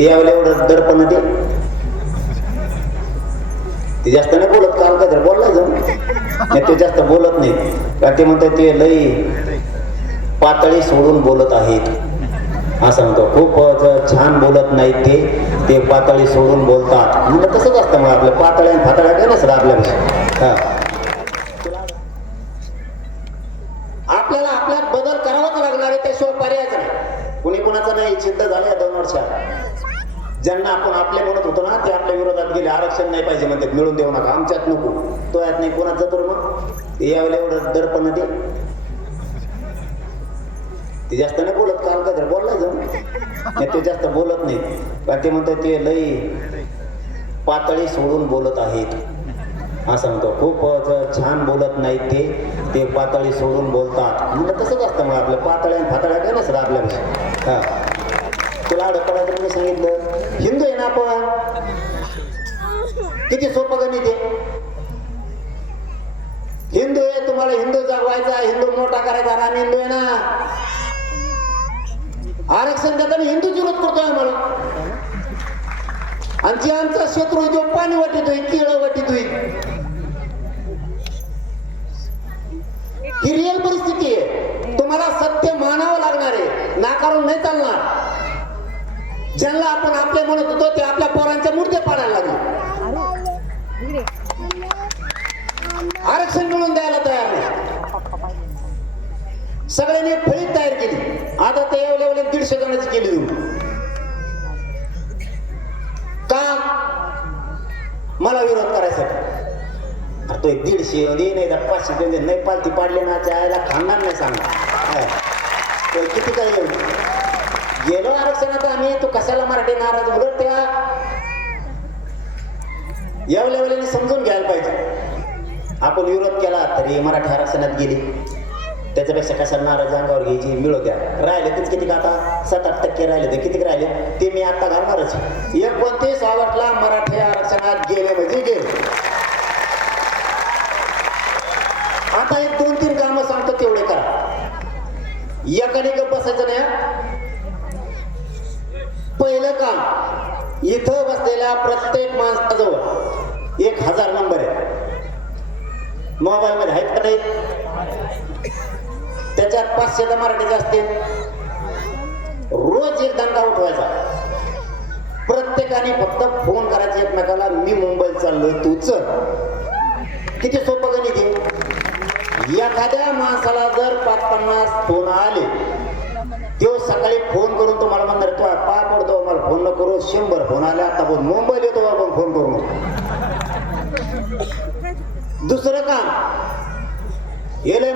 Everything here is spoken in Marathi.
ते यावेळेला एवढं दडपण ते ते जास्त नाही बोलत काल काय तर बोलला जाऊन. नाही ते जास्त बोलत नाही कारण ते म्हणतात ते लई पातळी सोडून बोलत आहेत. असं म्हणतो. खूप छान बोलत नाहीत ते. ते पातळी सोडून बोलतात. म्हणजे तसंच असतं मग आपलं. पातळ्या फातळ्या काय नसतं आपल्यापेक्षा. हा. आपल्याला आपल्यात बदल करावाच लागणार आहे त्याशिवाय पर्यायच नाही. कुणी कुणाचं नाही सिद्ध झालं या दोन वर्षात. ज्यांना आपण आपले म्हणत होतो ना ते आपल्या विरोधात गेले. आरक्षण नाही पाहिजे म्हणतात. मिळून देऊ नका. आमच्यात नको. तो यात नाही. कोणाचं तर मग? ते यावेळेला एवढं दडपण ते ते जास्त नाही बोलत काल का तर बोलला जाऊन. ते जास्त बोलत नाही. कारण ते म्हणतात ते लई पातळी सोडून बोलत आहेत. असं म्हणतो खूप छान बोलत नाहीत ते. ते पातळी सोडून बोलतात. म्हणजे तसंच असतं मग आपलं. पातळ्या आणि फातळ्या काय नसतं आपल्यापेक्षा. हा. तुला अडकडायचं मी सांगितलं. हिंदू आहे ना आपण? किती सोपं गणित आहे? हिंदू आहे तुम्हाला हिंदू जगवायचा हिंदू मोठा करायचा राम हिंदू आहे ना? आरक्षण देताना हिंदू विरोध करतोय मला आणि जे आमचा शत्रू आहे तो पाणी वाटितोय केळं वाटितोय ही रिअल परिस्थिती आहे. तुम्हाला सत्य मानावं लागणार आहे. नाकारून नाही चालणार. ज्यांना आपण आपले म्हणत होतो ते आपल्या पोरांच्या मूर्त्या पाडायला लागले. आरक्षण मिळून द्यायला तयार नाही. सगळ्यांनी एक फळीत तयार केली. आता ते एवढे दीडशे जणांची केली का? मला विरोध करायचा तो एक दीडशे नाही पाचशे दे नाही पालती पाडले ना त्याला खाणार नाही सांगणार. किती काय गेलो आरक्षणात आम्ही तू कशाला मराठी नाराज उलट त्या या लेवलने समजून घ्यायला पाहिजे. आपण विरोध केला तरी मराठी आरक्षणात गेली. त्याच्यापेक्षा कशाला नाराज अंगावर घ्यायची? मिळू द्या. राहिले तेच किती का आता? सात आठ टक्के राहिले ते किती राहिले? ते मी आता घालणारच एकोणतीस ऑगस्टला मराठी आरक्षणात गेले म्हणजे गेले. आता एक दोन तीन कामं सांगतो तेवढे करा. एकाने गप्प बसायचं नाही पहिलं काम इथं बसलेल्या प्रत्येक माणसाजवळ एक हजार नंबर आहे मोबाईल मध्ये आहेत का नाही त्याच्यात पाचशे तर मराठीचे असते रोज एक दंडा उठवायचा. प्रत्येकाने फक्त फोन करायचे एकमेकाला मी मुंबईत चाललोय तू चल. किती सोपं गणित आहे? एखाद्या माणसाला जर पाच पन्नास फोन आले तो सकाळी फोन करून तुम्हाला म्हणणार तो पाय पडतो मला फोन शंभर फोन आले आता फोन मुंबईला येतो आपण फोन करून. दुसरं काम. हे लय